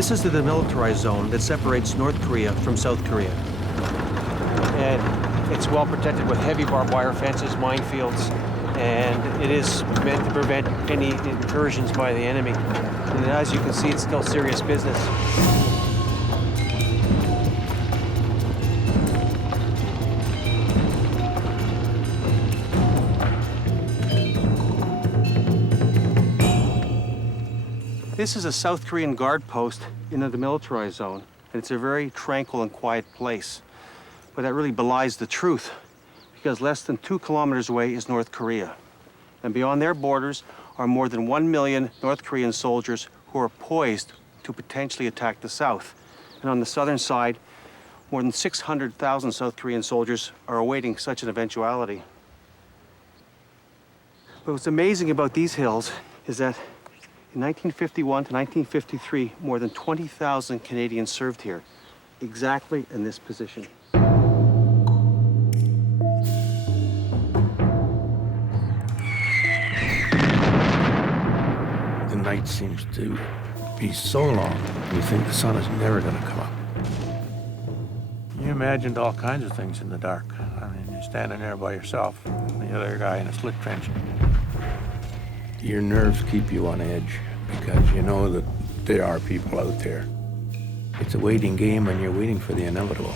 This is the demilitarized zone that separates North Korea from South Korea. And it's well protected with heavy barbed wire fences, minefields, and it is meant to prevent any incursions by the enemy. And as you can see, it's still serious business. This is a South Korean guard post in the demilitarized zone, and it's a very tranquil and quiet place. But that really belies the truth, because less than 2 kilometers away is North Korea. And beyond their borders are more than 1 million North Korean soldiers who are poised to potentially attack the South. And on the southern side, more than 600,000 South Korean soldiers are awaiting such an eventuality. But what's amazing about these hills is that in 1951 to 1953, more than 20,000 Canadians served here, exactly in this position. The night seems to be so long, you think the sun is never going to come up. You imagined all kinds of things in the dark. I mean, you're standing there by yourself, and the other guy in a slit trench. Your nerves keep you on edge because you know that there are people out there. It's a waiting game and you're waiting for the inevitable.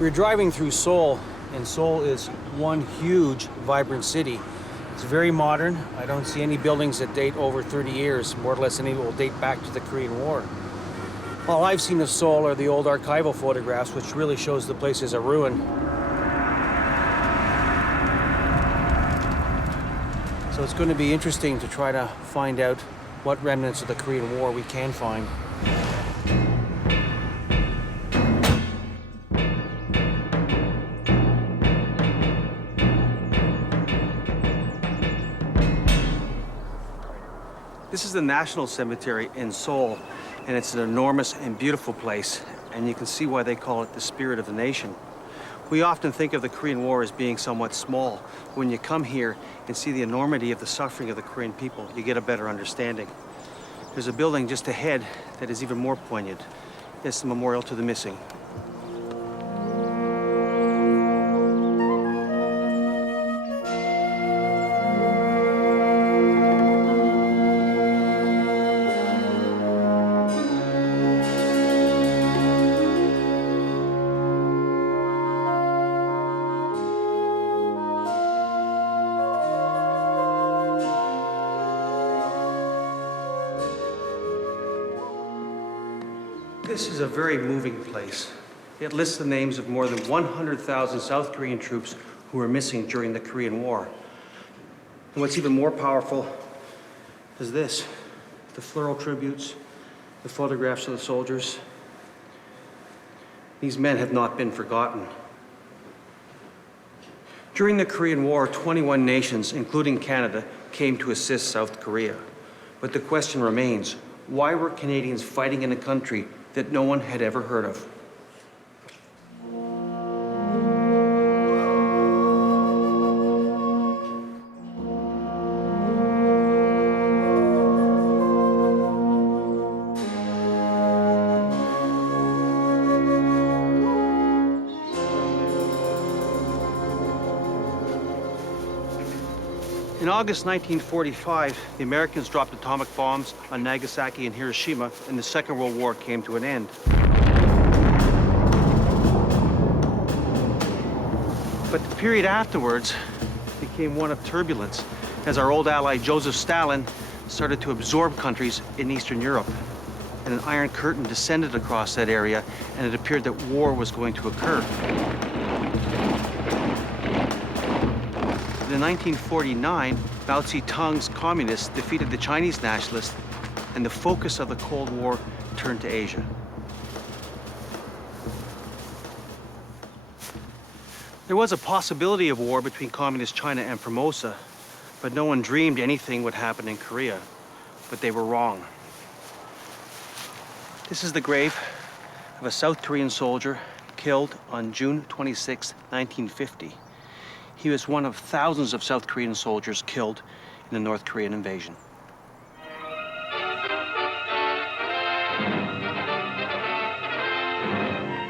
We're driving through Seoul, and Seoul is one huge, vibrant city. It's very modern. I don't see any buildings that date over 30 years, more or less any will date back to the Korean War. All I've seen of Seoul are the old archival photographs, which really shows the place as a ruin. So it's going to be interesting to try to find out what remnants of the Korean War we can find. This is the National Cemetery in Seoul, and it's an enormous and beautiful place, and you can see why they call it the spirit of the nation. We often think of the Korean War as being somewhat small. When you come here and see the enormity of the suffering of the Korean people, you get a better understanding. There's a building just ahead that is even more poignant. It's the Memorial to the Missing. This is a very moving place. It lists the names of more than 100,000 South Korean troops who were missing during the Korean War. And what's even more powerful is this, the floral tributes, the photographs of the soldiers. These men have not been forgotten. During the Korean War, 21 nations, including Canada, came to assist South Korea. But the question remains, why were Canadians fighting in a country that no one had ever heard of? In August 1945, the Americans dropped atomic bombs on Nagasaki and Hiroshima, and the Second World War came to an end. But the period afterwards became one of turbulence, as our old ally Joseph Stalin started to absorb countries in Eastern Europe. And an Iron Curtain descended across that area, and it appeared that war was going to occur. In 1949, Mao Zedong's communists defeated the Chinese nationalists, and the focus of the Cold War turned to Asia. There was a possibility of war between Communist China and Formosa, but no one dreamed anything would happen in Korea. But they were wrong. This is the grave of a South Korean soldier killed on June 26, 1950. He was one of thousands of South Korean soldiers killed in the North Korean invasion.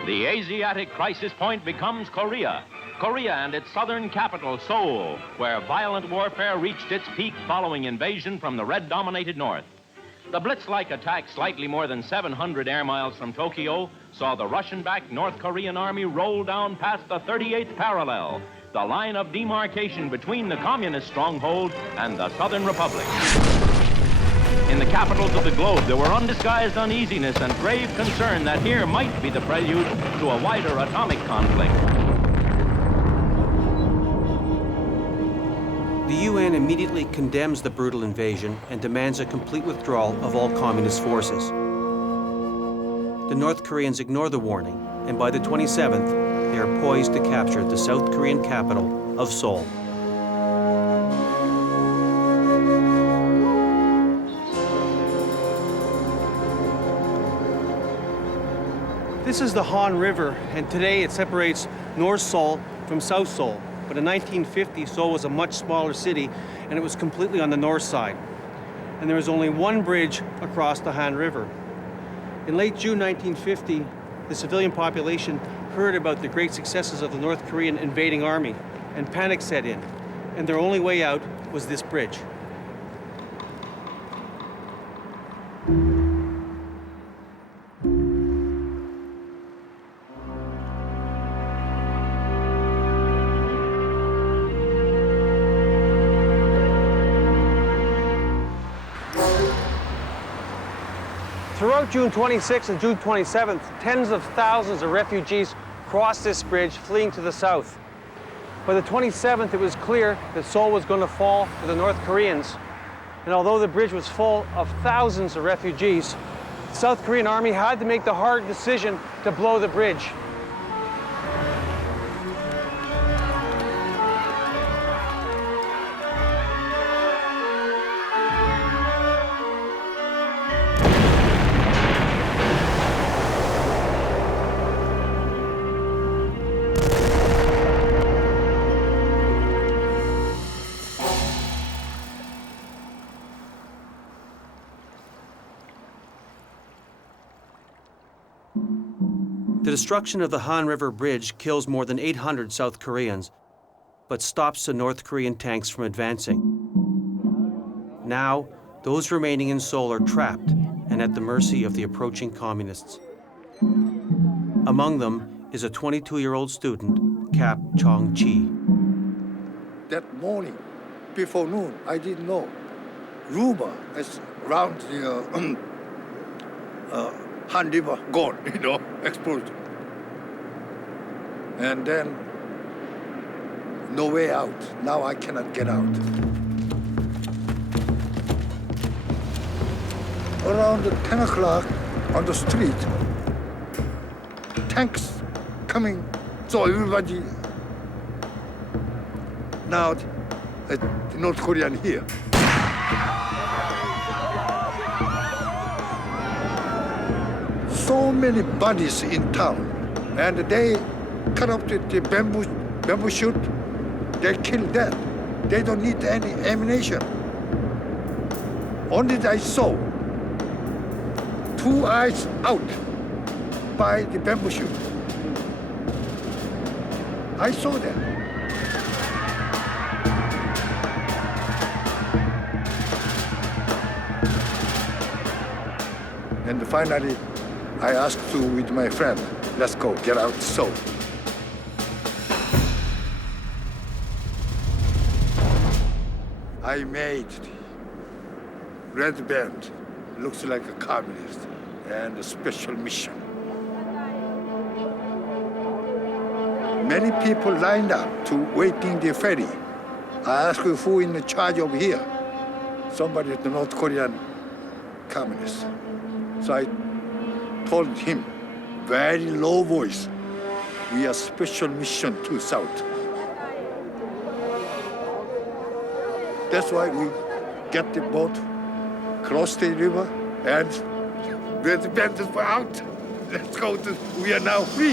The Asiatic crisis point becomes Korea. Korea and its southern capital, Seoul, where violent warfare reached its peak following invasion from the Red-dominated north. The Blitz-like attack slightly more than 700 air miles from Tokyo saw the Russian-backed North Korean army roll down past the 38th parallel, the line of demarcation between the communist stronghold and the Southern Republic. In the capitals of the globe, there were undisguised uneasiness and grave concern that here might be the prelude to a wider atomic conflict. The UN immediately condemns the brutal invasion and demands a complete withdrawal of all communist forces. The North Koreans ignore the warning, and by the 27th, they are poised to capture the South Korean capital of Seoul. This is the Han River, and today it separates North Seoul from South Seoul. But in 1950, Seoul was a much smaller city, and it was completely on the north side. And there was only one bridge across the Han River. In late June 1950, the civilian population heard about the great successes of the North Korean invading army, and panic set in, and their only way out was this bridge. Throughout June 26th and June 27th, tens of thousands of refugees crossed this bridge, fleeing to the south. By the 27th, it was clear that Seoul was going to fall to the North Koreans. And although the bridge was full of thousands of refugees, the South Korean army had to make the hard decision to blow the bridge. The destruction of the Han River Bridge kills more than 800 South Koreans, but stops the North Korean tanks from advancing. Now, those remaining in Seoul are trapped and at the mercy of the approaching communists. Among them is a 22-year-old student, Kapyong. That morning, before noon, I didn't know. Rumor is around the Han River gone, exploded. And then, no way out. Now I cannot get out. Around 10 o'clock on the street, tanks coming, so everybody, now the North Korean here. So many bodies in town, and they cut up the bamboo shoot, they kill that. They don't need any ammunition. Only I saw 2 eyes out by the bamboo shoot. I saw that. And finally, I asked with my friend, let's go, get out Seoul. I made red band, looks like a communist, and a special mission. Many people lined up to waiting the ferry. I asked who in charge of here. Somebody, the North Korean communist. So I told him, very low voice, we are special mission to South. That's why we get the boat, cross the river, and when the bandits were out, let's go to, we are now free.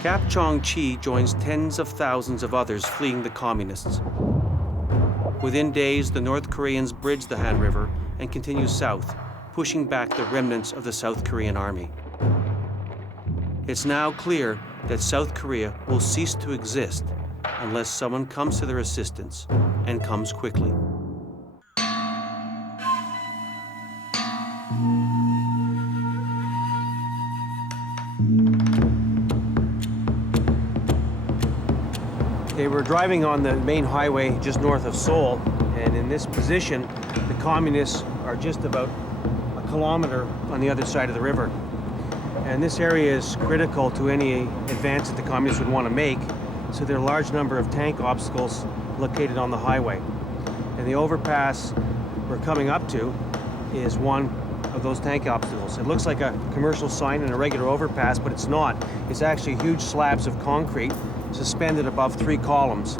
Kapyong joins tens of thousands of others fleeing the communists. Within days, the North Koreans bridge the Han River and continue south, pushing back the remnants of the South Korean army. It's now clear that South Korea will cease to exist unless someone comes to their assistance and comes quickly. Okay, we're driving on the main highway just north of Seoul, and in this position, the communists are just about a kilometer on the other side of the river. And this area is critical to any advance that the communists would want to make, so there are a large number of tank obstacles located on the highway. And the overpass we're coming up to is one of those tank obstacles. It looks like a commercial sign and a regular overpass, but it's not. It's actually huge slabs of concrete suspended above 3 columns.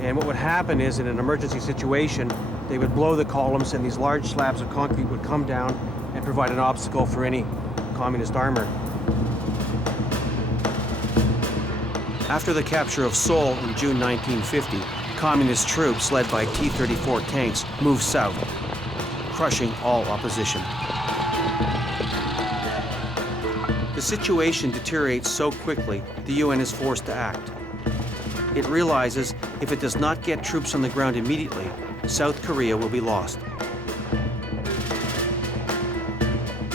And what would happen is, in an emergency situation, they would blow the columns and these large slabs of concrete would come down and provide an obstacle for any communist armor. After the capture of Seoul in June 1950, communist troops led by T-34 tanks moved south, crushing all opposition. The situation deteriorates so quickly, the UN is forced to act. It realizes if it does not get troops on the ground immediately, South Korea will be lost.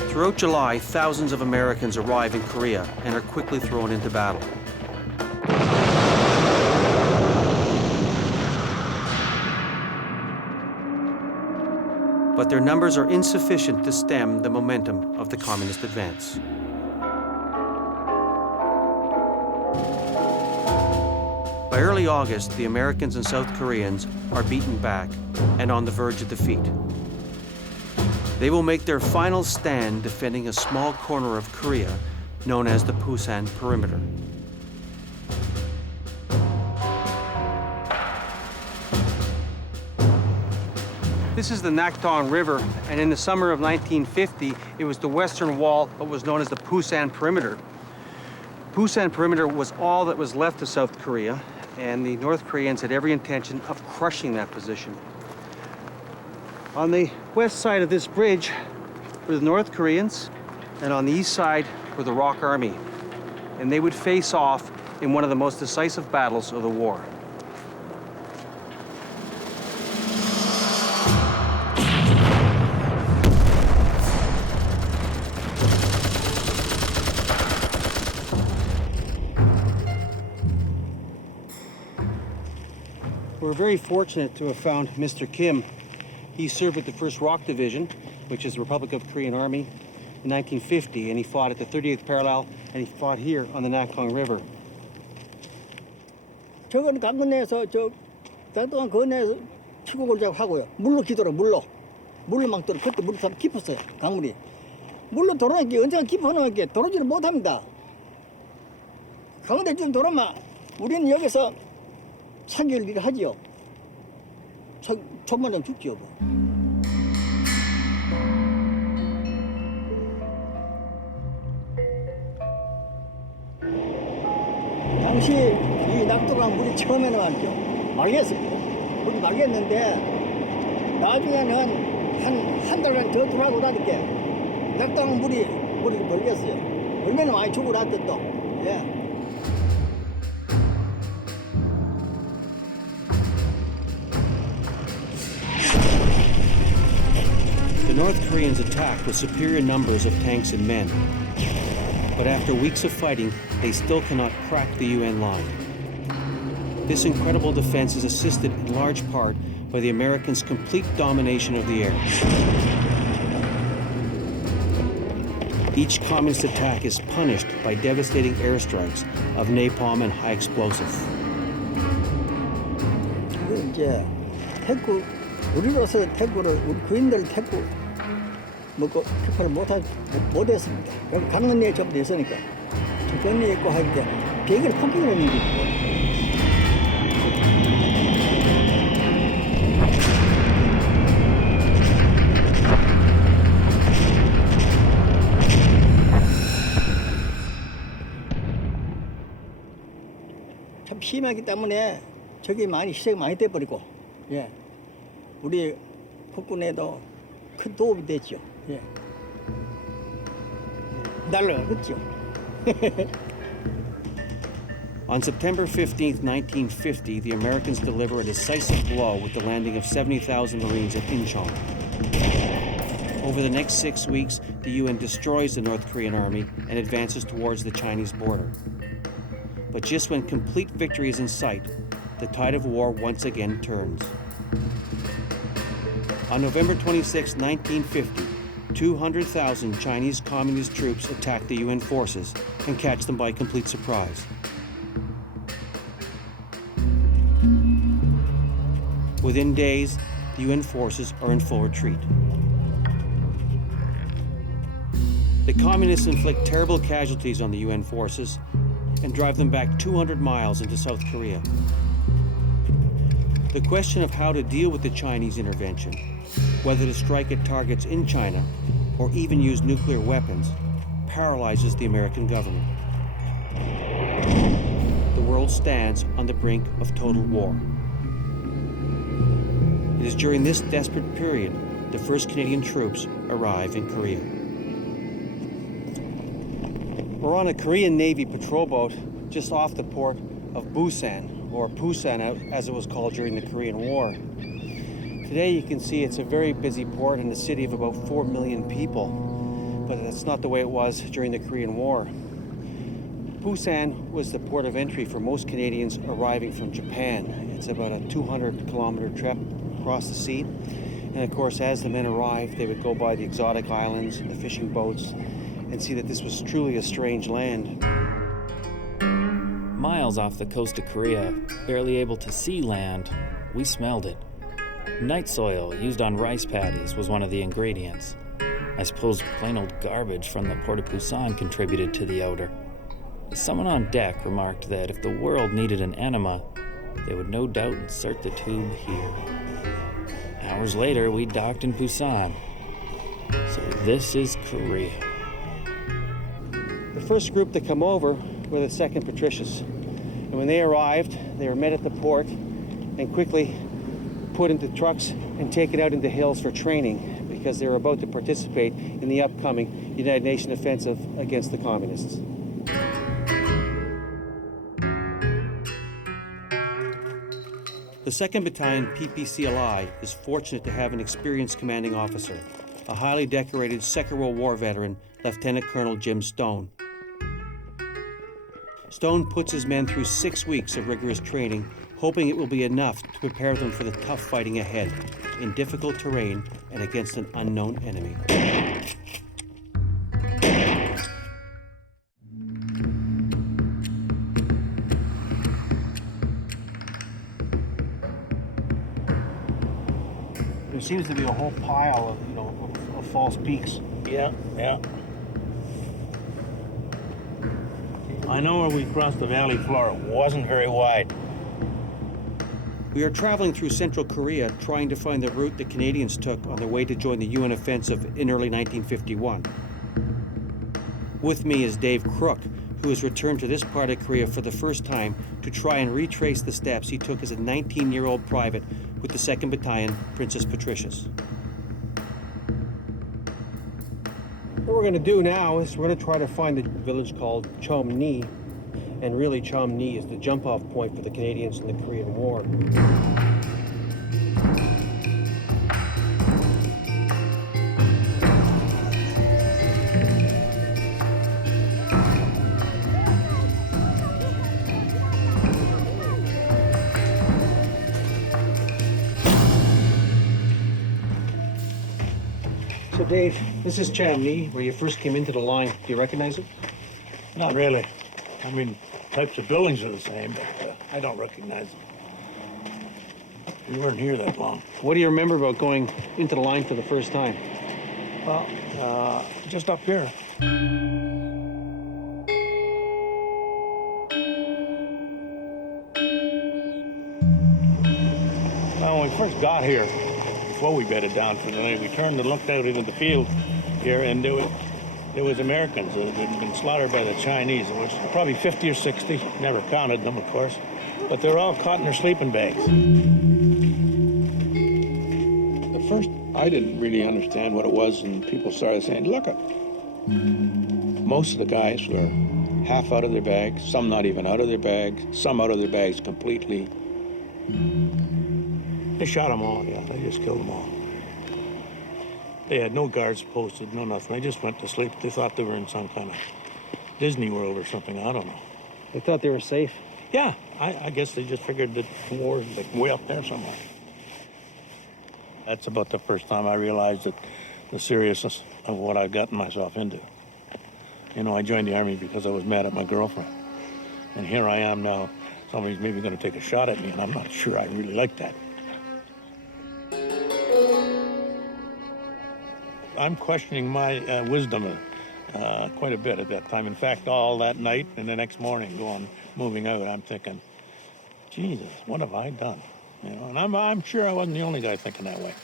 Throughout July, thousands of Americans arrive in Korea and are quickly thrown into battle. But their numbers are insufficient to stem the momentum of the communist advance. By early August, the Americans and South Koreans are beaten back and on the verge of defeat. They will make their final stand defending a small corner of Korea known as the Pusan perimeter. This is the Nakdong River, and in the summer of 1950, it was the western wall of what was known as the Pusan perimeter. Pusan perimeter was all that was left of South Korea, and the North Koreans had every intention of crushing that position. On the west side of this bridge were the North Koreans, and on the east side were the ROK Army. And they would face off in one of the most decisive battles of the war. We're very fortunate to have found Mr. Kim. He served with the 1st ROK Division, which is the Republic of Korean Army, in 1950, and he fought at the 38th parallel, and he fought here on the Nakdong River. 저거는 강근 내에서 동안 그 내에서 치고 골자고 하고요. 물로 기도로 물로 막도록 그때 물이 참 깊었어요. 강물이 물로 도로는 게 언제나 깊어놓은 게 도로지를 못합니다. 강원대 좀 도로만 우리는 여기서 차기를 일을 하지요. 초만 좀 죽지요. 뭐. 당시 이 낙도강 물이 처음에는 말이죠. 막혔습니다. 물이 막혔는데 나중에는 한 달간 더 들어가고 나니까 낙도강 물이 벌겠어요. 벌면 많이 죽고 났던 또. 예. The North Koreans attacked with superior numbers of tanks and men. But after weeks of fighting, they still cannot crack the UN line. This incredible defense is assisted in large part by the Americans' complete domination of the air. Each communist attack is punished by devastating airstrikes of napalm and high explosive. 이제 태국 우리로서 태국을 우리 구인들 태국 먹고 특파를 못했습니다. 가는 데 접대 있으니까 접근이 있고 하니까 비행기를 폭격을 했는데 참 심하기 때문에 저기 많이 희생이 많이 돼버리고, 예, 우리 국군에도 큰 도움이 됐죠. 예, 날라갔죠. On September 15, 1950, the Americans deliver a decisive blow with the landing of 70,000 Marines at Incheon. Over the next 6 weeks, the UN destroys the North Korean army and advances towards the Chinese border. But just when complete victory is in sight, the tide of war once again turns. On November 26, 1950, 200,000 Chinese Communist troops attack the UN forces and catch them by complete surprise. Within days, the UN forces are in full retreat. The Communists inflict terrible casualties on the UN forces and drive them back 200 miles into South Korea. The question of how to deal with the Chinese intervention, whether to strike at targets in China or even use nuclear weapons, paralyzes the American government. The world stands on the brink of total war. It is during this desperate period the first Canadian troops arrive in Korea. We're on a Korean Navy patrol boat just off the port of Busan, or Pusan as it was called during the Korean War. Today you can see it's a very busy port in a city of about 4 million people, but that's not the way it was during the Korean War. Pusan was the port of entry for most Canadians arriving from Japan. It's about a 200-kilometer trip across the sea. And of course, as the men arrived, they would go by the exotic islands and the fishing boats and see that this was truly a strange land. Miles off the coast of Korea, barely able to see land, we smelled it. Night soil used on rice paddies was one of the ingredients. I suppose plain old garbage from the port of Pusan contributed to the odor. Someone on deck remarked that if the world needed an enema, they would no doubt insert the tube here. Hours later, we docked in Pusan. So this is Korea. The first group to come over were the 2nd Patricius. And when they arrived, they were met at the port and quickly put into trucks and taken out into hills for training because they were about to participate in the upcoming United Nations offensive against the communists. The 2nd Battalion PPCLI is fortunate to have an experienced commanding officer, a highly decorated Second World War veteran, Lieutenant Colonel Jim Stone. Stone puts his men through 6 weeks of rigorous training, hoping it will be enough to prepare them for the tough fighting ahead, in difficult terrain and against an unknown enemy. There seems to be a whole pile of false peaks. Yeah. I know where we crossed the valley floor. It wasn't very wide. We are traveling through central Korea trying to find the route the Canadians took on their way to join the UN offensive in early 1951. With me is Dave Crook, who has returned to this part of Korea for the first time to try and retrace the steps he took as a 19-year-old private with the 2nd Battalion, Princess Patricius. What we're going to do now is we're going to try to find the village called Chom-ni, and really Chom-ni is the jump-off point for the Canadians in the Korean War. So Dave, this is Chom-ni, where you first came into the line. Do you recognize it? Not really. I mean, types of buildings are the same, but I don't recognize them. We weren't here that long. What do you remember about going into the line for the first time? Well, just up here. Well, when we first got here, before we bedded down for the night, we turned and looked out into the field here, and There was Americans that had been slaughtered by the Chinese. It was probably 50 or 60. Never counted them, of course. But they were all caught in their sleeping bags. At first, I didn't really understand what it was, and people started saying, look it. Most of the guys were half out of their bags, some not even out of their bags, some out of their bags completely. They shot them all, yeah. They just killed them all. They had no guards posted, no nothing. They just went to sleep. They thought they were in some kind of Disney World or something. I don't know. They thought they were safe. Yeah, I guess they just figured that the war was like way up there somewhere. That's about the first time I realized that the seriousness of what I'd gotten myself into. You know, I joined the Army because I was mad at my girlfriend. And here I am now. Somebody's maybe going to take a shot at me, and I'm not sure I really like that. I'm questioning my wisdom quite a bit at that time. In fact, all that night and the next morning moving out, I'm thinking, Jesus, what have I done? You know, and I'm sure I wasn't the only guy thinking that way.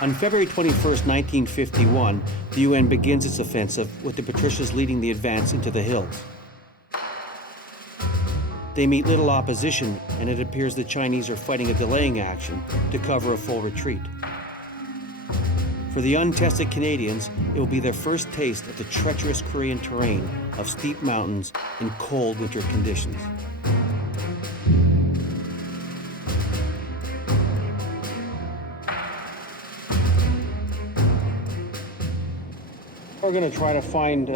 On February 21st, 1951, the UN begins its offensive with the Patricias leading the advance into the hills. They meet little opposition, and it appears the Chinese are fighting a delaying action to cover a full retreat. For the untested Canadians, it will be their first taste of the treacherous Korean terrain of steep mountains in cold winter conditions. We're going to try to find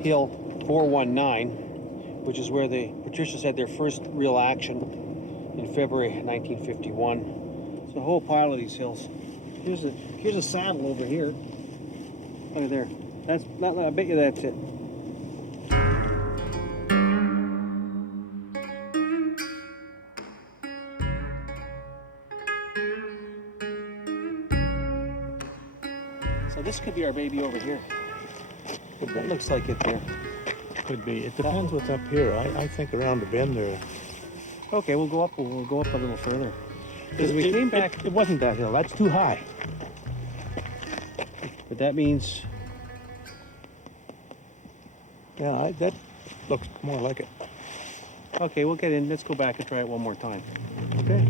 Hill 419, which is where the Patricias had their first real action in February 1951. It's a whole pile of these hills. Here's a saddle over here. Look at there. That's not. I bet you that's it. So this could be our baby over here. That looks like it there. Could be. It depends what's up here. I think around the bend there. Okay, we'll go up a little further. Because we came back. It wasn't that hill. That's too high. But that means. Yeah, that looks more like it. Okay, we'll get in. Let's go back and try it one more time. Okay.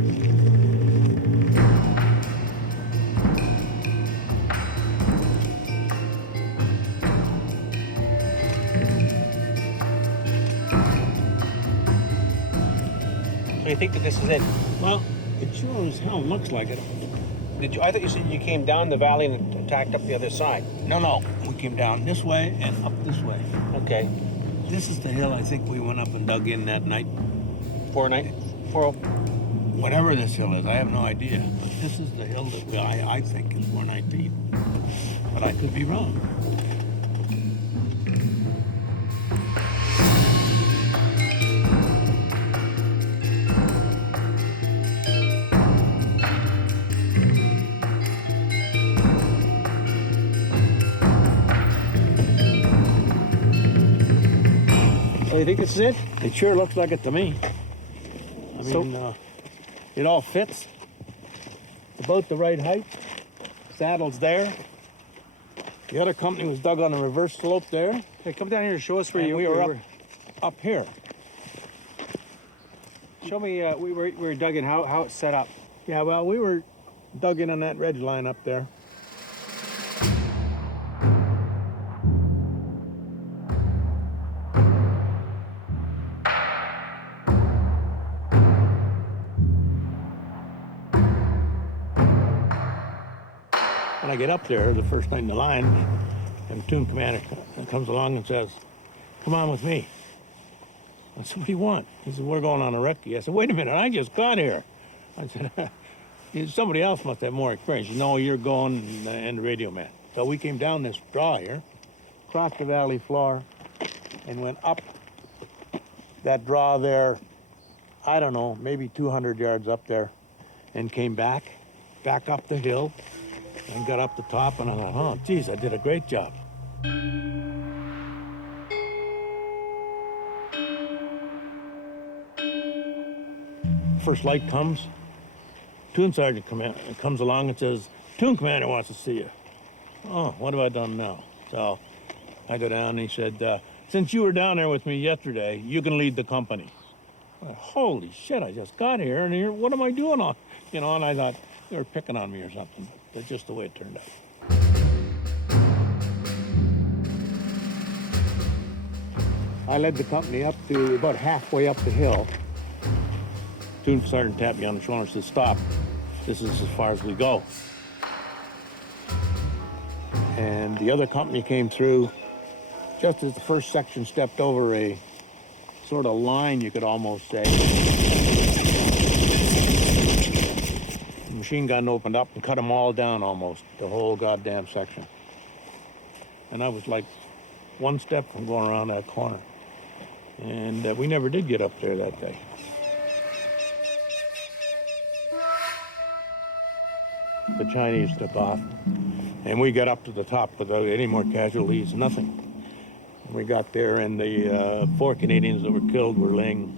So you think that this is it? Well, it sure as hell looks like it. I thought you said you came down the valley and attacked up the other side. No. We came down this way and up this way. Okay. This is the hill I think we went up and dug in that night. 409. Whatever this hill is, I have no idea. But this is the hill that I think is 419. But I could be wrong. So you think this is it? It sure looks like it to me. I mean, it all fits. It's about the right height. Saddle's there. The other company was dug on the reverse slope there. Hey, come down here and show us where We were up here. Show me we were dug in, how it's set up. Yeah, well, we were dug in on that ridge line up there. When I get up there, the first night in the line, and the platoon commander comes along and says, "Come on with me." I said, "What do you want?" He said, "We're going on a recce." I said, "Wait a minute, I just got here." I said, "Somebody else must have more experience." "No, you're going," and the radio man. So we came down this draw here, crossed the valley floor, and went up that draw there, I don't know, maybe 200 yards up there, and came back up the hill, and got up the top, and I thought, oh, geez, I did a great job. first light comes, Platoon Sergeant comes along and says, "Platoon Commander wants to see you." Oh, what have I done now? So I go down and he said, "Since you were down there with me yesterday, you can lead the company." Well, holy shit, I just got here and here, what am I doing on? You know, and I thought they were picking on me or something. That's just the way it turned out. I led the company up to about halfway up the hill. Platoon Sergeant tapped me on the shoulder and said, "Stop. This is as far as we go." And the other company came through just as the first section stepped over a sort of line, you could almost say. The machine gun opened up and cut them all down almost, the whole goddamn section. And I was like one step from going around that corner. And we never did get up there that day. The Chinese took off, and we got up to the top without any more casualties, nothing. We got there, and the 4 Canadians that were killed were laying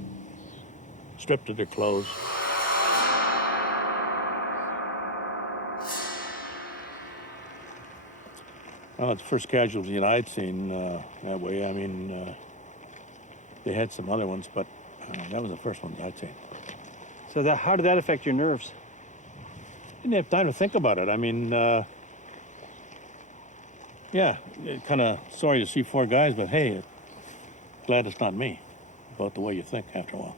stripped of their clothes. Well, it's the first casualty that I'd seen that way. I mean, they had some other ones, but that was the first one I'd seen. So how did that affect your nerves? Didn't have time to think about it. I mean, yeah, kind of sorry to see 4 guys, but hey, glad it's not me. About the way you think after a while.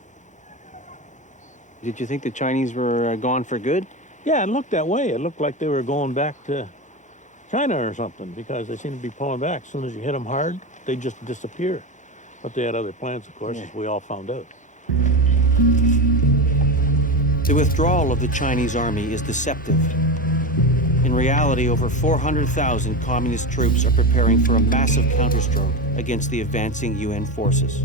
Did you think the Chinese were gone for good? Yeah, it looked that way. It looked like they were going back to China or something, because they seemed to be pulling back. As soon as you hit them hard, they just disappear. But they had other plans, of course, as we all found out. The withdrawal of the Chinese army is deceptive. In reality, over 400,000 communist troops are preparing for a massive counterstroke against the advancing UN forces.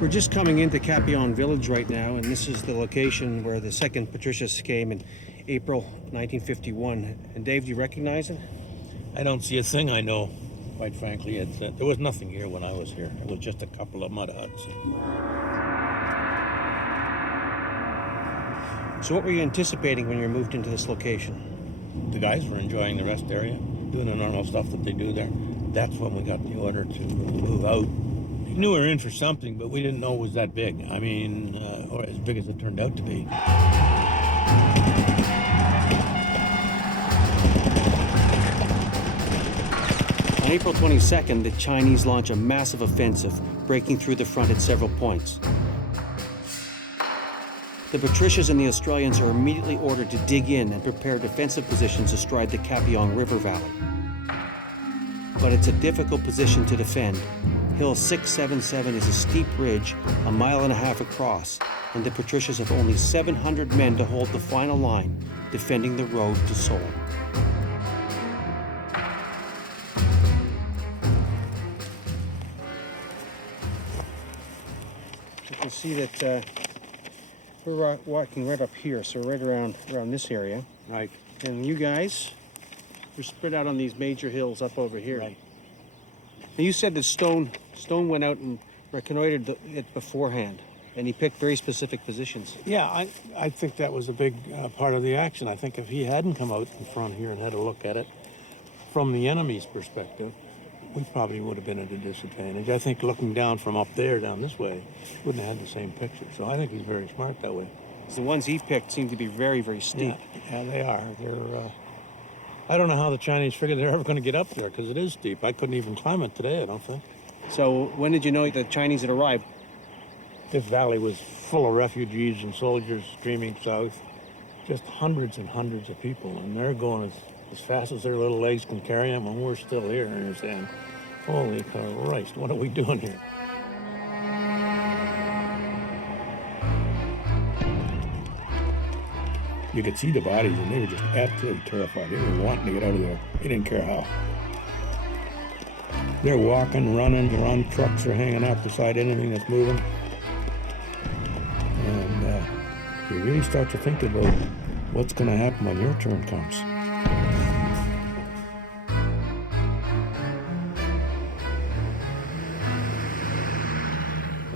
We're just coming into Kapyong village right now, and this is the location where the 2nd Patricius came in April 1951. And Dave, do you recognize it? I don't see a thing I know, quite frankly. There was nothing here when I was here. It was just a couple of mud huts. So what were you anticipating when you moved into this location? The guys were enjoying the rest area, doing the normal stuff that they do there. That's when we got the order to move out. We knew we were in for something, but we didn't know it was that big. I mean, or as big as it turned out to be. On April 22nd, the Chinese launch a massive offensive, breaking through the front at several points. The Patricias and the Australians are immediately ordered to dig in and prepare defensive positions astride the Kapyong River Valley. But it's a difficult position to defend. Hill 677 is a steep ridge, 1.5 miles across, and the Patricias have only 700 men to hold the final line, defending the road to Seoul. You can see that we're walking right up here, so right around this area. Right. And you guys, you're spread out on these major hills up over here. Right. Now you said that Stone went out and reconnoitered it beforehand, and he picked very specific positions. Yeah, I think that was a big part of the action. I think if he hadn't come out in front here and had a look at it from the enemy's perspective, we probably would have been at a disadvantage. I think looking down from up there, down this way, wouldn't have had the same picture. So I think he's very smart that way. The ones he picked seem to be very, very steep. Yeah, they are. They're. I don't know how the Chinese figured they're ever going to get up there, because it is steep. I couldn't even climb it today, I don't think. So when did you know the Chinese had arrived? This valley was full of refugees and soldiers streaming south. Just hundreds and hundreds of people, and they're going as fast as their little legs can carry them, and we're still here, and you're saying, holy Christ, what are we doing here? You could see the bodies, and they were just absolutely terrified. They were wanting to get out of there. They didn't care how. They're walking, running, they're on trucks, they're hanging out beside anything that's moving. And you really start to think about what's going to happen when your turn comes.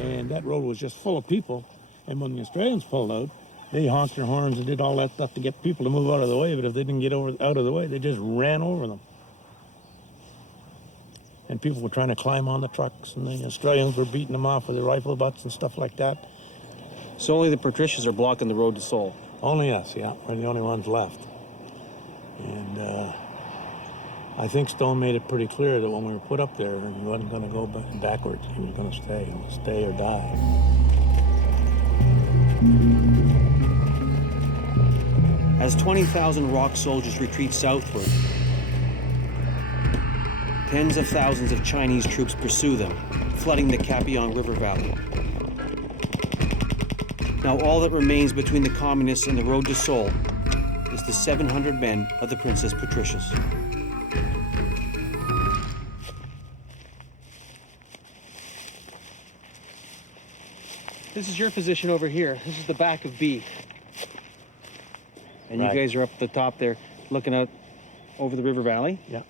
And that road was just full of people. And when the Australians pulled out, they honked their horns and did all that stuff to get people to move out of the way. But if they didn't get out of the way, they just ran over them. And people were trying to climb on the trucks, and the Australians were beating them off with their rifle butts and stuff like that. So only the patricians are blocking the road to Seoul. Only us, yeah. We're the only ones left. And I think Stone made it pretty clear that when we were put up there, he wasn't going to go backwards. He was going to stay. He was stay or die. As 20,000 ROC soldiers retreat southward, tens of thousands of Chinese troops pursue them, flooding the Kapyong River Valley. Now all that remains between the communists and the road to Seoul is the 700 men of the Princess Patricias. This is your position over here. This is the back of B. And Right. you guys are up at the top there, looking out over the river valley. Yeah.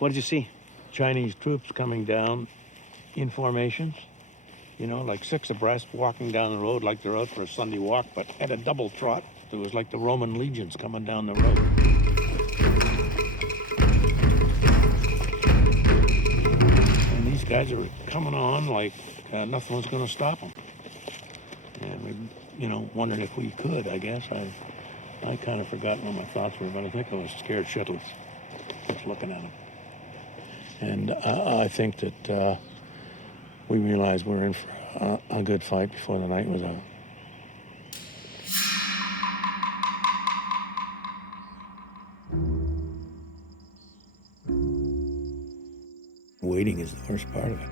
What did you see? Chinese troops coming down in formations, you know, like 6 abreast, walking down the road like they're out for a Sunday walk, but at a double trot. It was like the Roman legions coming down the road. And these guys are coming on like nothing was going to stop them. And we, you know, wondered if we could, I guess. I kind of forgot what my thoughts were, but I think I was scared shitless just looking at them. And I think that we realized we're in for a good fight before the night was out. Waiting is the worst part of it.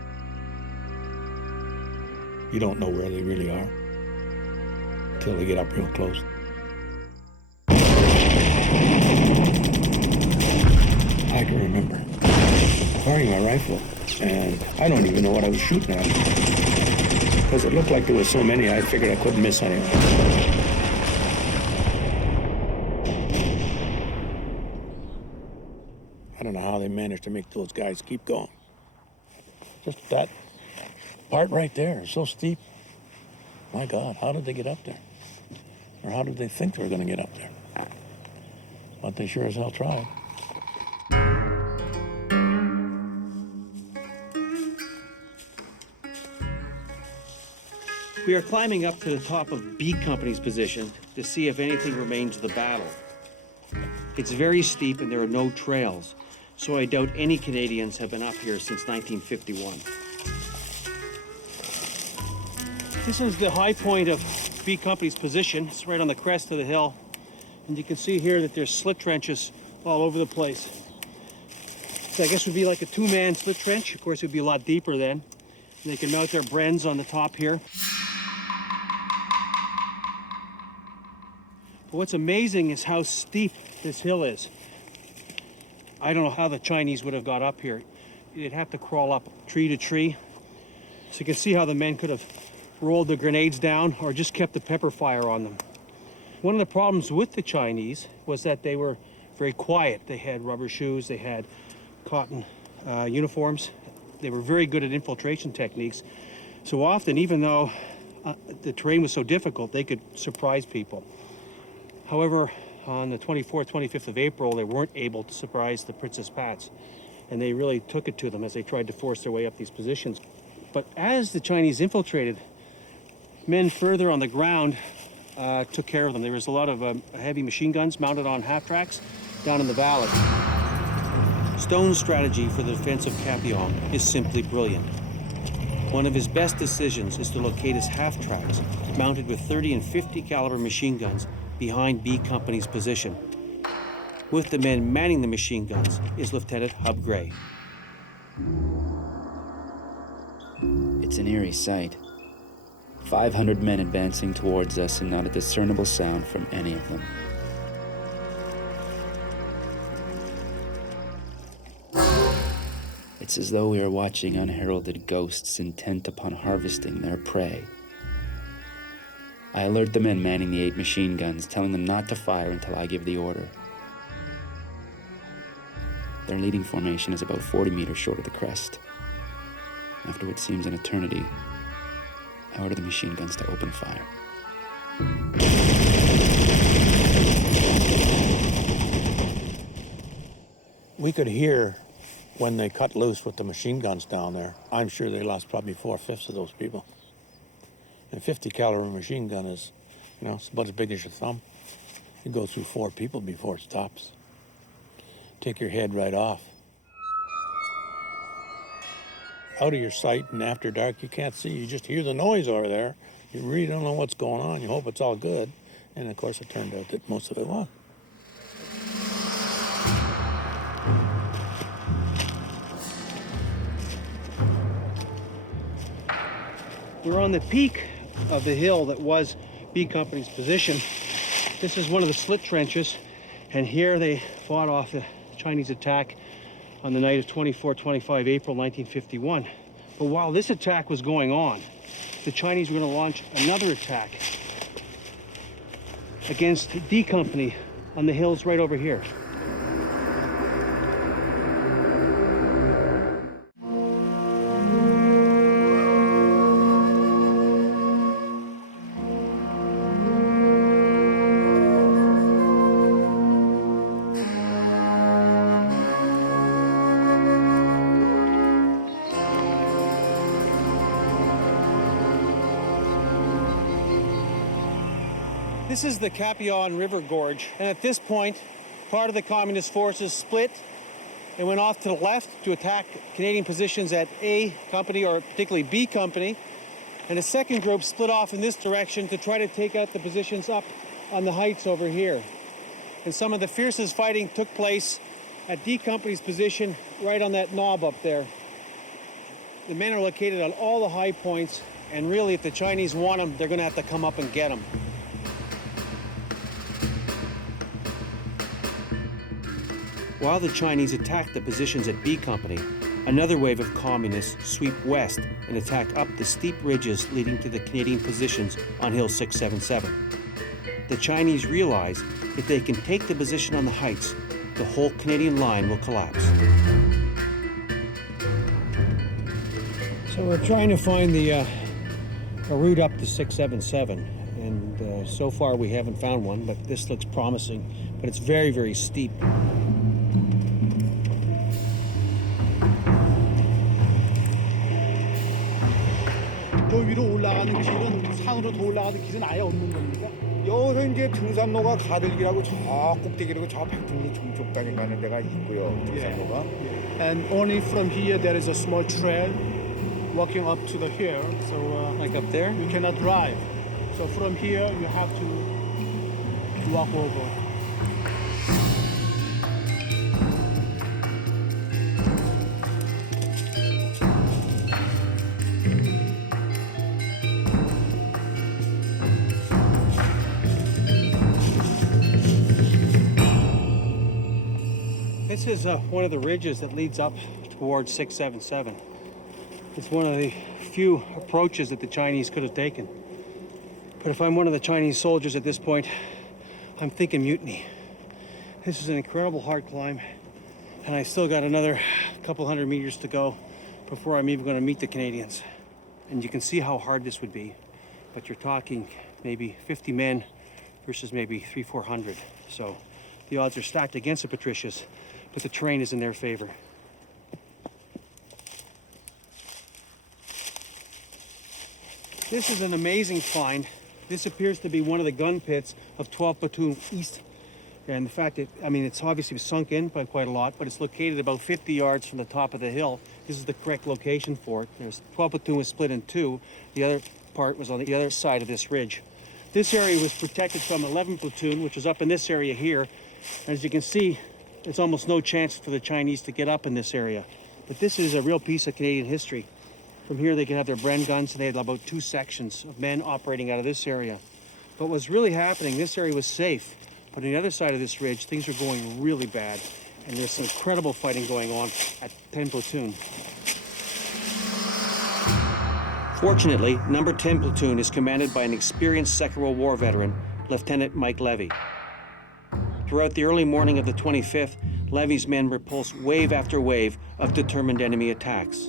You don't know where they really are until they get up real close. I can remember firing my rifle, and I don't even know what I was shooting at. Because it looked like there was so many, I figured I couldn't miss anyone. I don't know how they managed to make those guys keep going. Just that part right there is so steep. My God, how did they get up there? Or how did they think they were going to get up there? But they sure as hell tried. We are climbing up to the top of B Company's position to see if anything remains of the battle. It's very steep and there are no trails, so I doubt any Canadians have been up here since 1951. This is the high point of B Company's position. It's right on the crest of the hill. And you can see here that there's slit trenches all over the place. So I guess it would be like a 2-man slit trench. Of course, it would be a lot deeper then. And they can mount their Brens on the top here. But what's amazing is how steep this hill is. I don't know how the Chinese would have got up here. They'd have to crawl up tree to tree. So you can see how the men could have rolled the grenades down or just kept the pepper fire on them. One of the problems with the Chinese was that they were very quiet. They had rubber shoes, they had cotton uniforms. They were very good at infiltration techniques. So often, even though the terrain was so difficult, they could surprise people. However, on the 24th, 25th of April, they weren't able to surprise the Princess Pats, and they really took it to them as they tried to force their way up these positions. But as the Chinese infiltrated, men further on the ground took care of them. There was a lot of heavy machine guns mounted on half-tracks down in the valley. Stone's strategy for the defense of Kapyong is simply brilliant. One of his best decisions is to locate his half-tracks mounted with 30 and 50 caliber machine guns behind B Company's position. With the men manning the machine guns is Lieutenant Hub Gray. It's an eerie sight. 500 men advancing towards us and not a discernible sound from any of them. It's as though we are watching unheralded ghosts intent upon harvesting their prey. I alert the men manning the 8 machine guns, telling them not to fire until I give the order. Their leading formation is about 40 meters short of the crest. After what seems an eternity, I order the machine guns to open fire. We could hear when they cut loose with the machine guns down there. I'm sure they lost probably 4/5 of those people. A 50 caliber machine gun is, it's about as big as your thumb. It goes through 4 people before it stops. Take your head right off. Out of your sight, and after dark, you can't see. You just hear the noise over there. You really don't know what's going on. You hope it's all good. And of course, it turned out that most of it was. We're on the peak of the hill that was B Company's position. This is one of the slit trenches, and here they fought off the Chinese attack on the night of 24-25 April 1951. But while this attack was going on, the Chinese were going to launch another attack against D Company on the hills right over here. This is the Kapyong River Gorge, and at this point, part of the communist forces split and went off to the left to attack Canadian positions at A Company, or particularly B Company, and a second group split off in this direction to try to take out the positions up on the heights over here. And some of the fiercest fighting took place at D Company's position right on that knob up there. The men are located on all the high points, and really, if the Chinese want them, they're going to have to come up and get them. While the Chinese attacked the positions at B Company, another wave of communists sweep west and attack up the steep ridges leading to the Canadian positions on Hill 677. The Chinese realize if they can take the position on the heights, the whole Canadian line will collapse. So we're trying to find a route up to 677, and so far we haven't found one, but this looks promising, but it's very, very steep. 저 위로 올라가는 길은 산으로 더 올라가는 길은 아예 없는 겁니까? 여기서 이제 등산로가 가들기라고 저 꼭대기라고 저 백등리 중쪽까지 가는 데가 있고요. 등산로가. And only from here there is a small trail walking up to the hill. So Like up there? you cannot drive. So from here you have to walk over. This is one of the ridges that leads up towards 677. It's one of the few approaches that the Chinese could have taken. But if I'm one of the Chinese soldiers at this point, I'm thinking mutiny. This is an incredible hard climb, and I still got another couple hundred meters to go before I'm even going to meet the Canadians. And you can see how hard this would be, but you're talking maybe 50 men versus maybe 300-400. So the odds are stacked against the Patricias, but the terrain is in their favor. This is an amazing find. This appears to be one of the gun pits of 12th Platoon East. And the fact that, it's obviously sunk in by quite a lot, but it's located about 50 yards from the top of the hill. This is the correct location for it. 12th Platoon was split in two. The other part was on the other side of this ridge. This area was protected from 11th Platoon, which was up in this area here. And as you can see, there's almost no chance for the Chinese to get up in this area. But this is a real piece of Canadian history. From here, they could have their Bren guns, and they had about 2 sections of men operating out of this area. But what's really happening, this area was safe. But on the other side of this ridge, things are going really bad. And there's some incredible fighting going on at 10th Platoon. Fortunately, number 10 platoon is commanded by an experienced Second World War veteran, Lieutenant Mike Levy. Throughout the early morning of the 25th, Levy's men repulsed wave after wave of determined enemy attacks.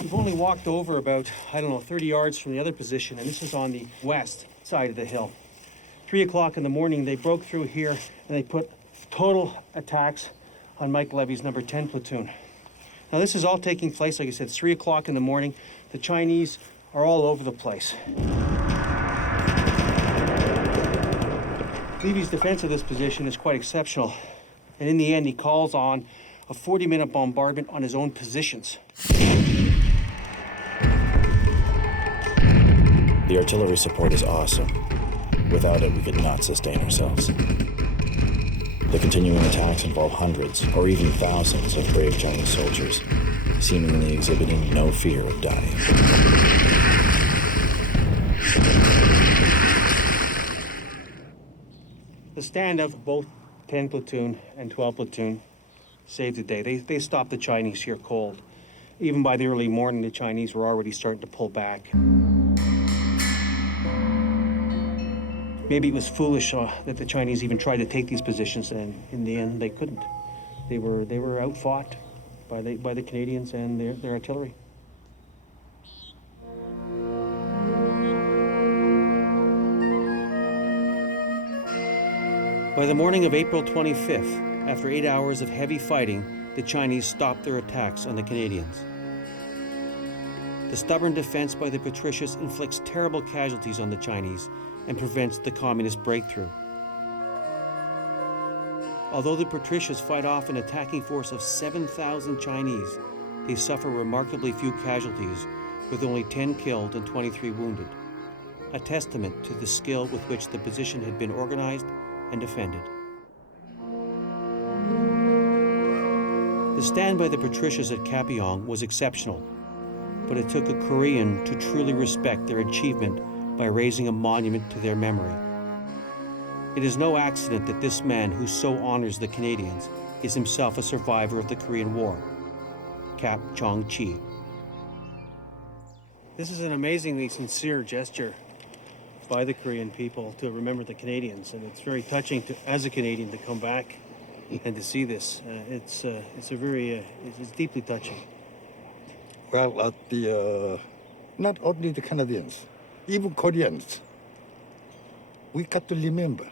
We've only walked over about, 30 yards from the other position, and this is on the west side of the hill. 3 o'clock in the morning, they broke through here, and they put total attacks on Mike Levy's number 10 platoon. Now, this is all taking place, like I said, it's 3 o'clock in the morning. The Chinese are all over the place. Levy's defense of this position is quite exceptional, and in the end, he calls on a 40-minute bombardment on his own positions. The artillery support is awesome. Without it, we could not sustain ourselves. The continuing attacks involve hundreds or even thousands of brave Chinese soldiers, seemingly exhibiting no fear of dying. The stand of both 10 platoon and 12 platoon saved the day. They stopped the Chinese here cold. Even by the early morning, the Chinese were already starting to pull back. Maybe it was foolish that the Chinese even tried to take these positions, and in the end, they couldn't. They were outfought by the Canadians and their artillery. By the morning of April 25th, after 8 hours of heavy fighting, the Chinese stopped their attacks on the Canadians. The stubborn defense by the Patricias inflicts terrible casualties on the Chinese and prevents the communist breakthrough. Although the Patricias fight off an attacking force of 7,000 Chinese, they suffer remarkably few casualties, with only 10 killed and 23 wounded, a testament to the skill with which the position had been organized and defended. The stand by the Patricias at Kapyong was exceptional, but it took a Korean to truly respect their achievement by raising a monument to their memory. It is no accident that this man who so honors the Canadians is himself a survivor of the Korean War, Kapyong. This is an amazingly sincere gesture by the Korean people to remember the Canadians, and it's very touching as a Canadian to come back and to see this. It's deeply touching. Well, not only the Canadians, even Koreans, we got to remember.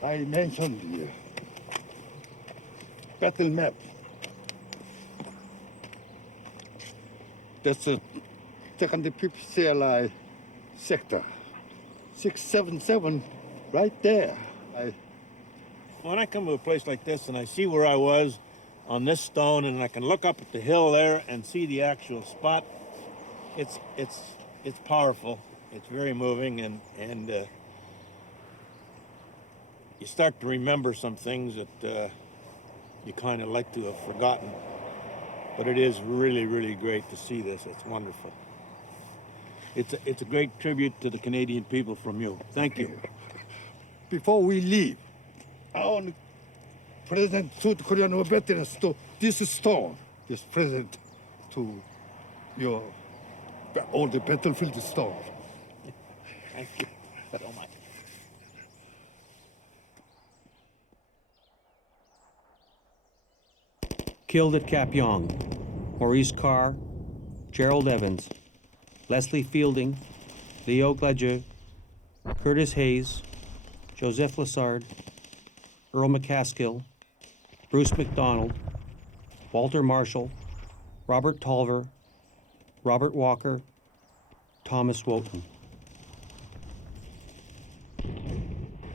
I mentioned the battle map. That's the 250 CLI sector. 677 right there. When I come to a place like this and I see where I was on this stone and I can look up at the hill there and see the actual spot, it's powerful. It's very moving, and you start to remember some things that you kind of like to have forgotten. But it is really, really great to see this. It's wonderful. It's a great tribute to the Canadian people from you. Thank you. Before we leave, I want to present South Korean veterans to this stone, this present to your all the battlefield stone. Thank you so much. Killed at Kapyong, Maurice Carr, Gerald Evans, Leslie Fielding, Leo Gladieux, Curtis Hayes, Joseph Lassard, Earl McCaskill, Bruce McDonald, Walter Marshall, Robert Tolver, Robert Walker, Thomas Wotton.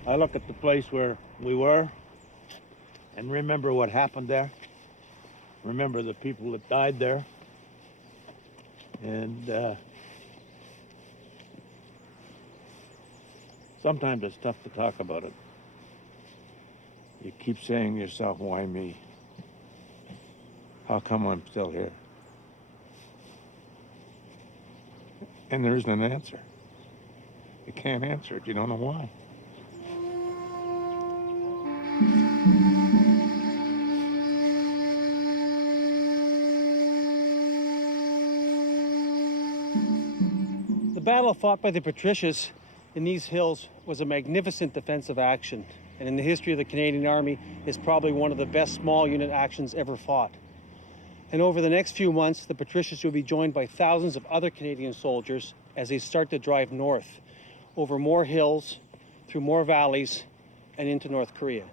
I look at the place where we were and remember what happened there. Remember the people that died there. And sometimes it's tough to talk about it. You keep saying to yourself, why me? How come I'm still here? And there isn't an answer. You can't answer it. You don't know why. battle fought by the Patricias in these hills was a magnificent defensive action, and in the history of the Canadian Army is probably one of the best small unit actions ever fought. And over the next few months, the Patricias will be joined by thousands of other Canadian soldiers as they start to drive north over more hills, through more valleys, and into North Korea.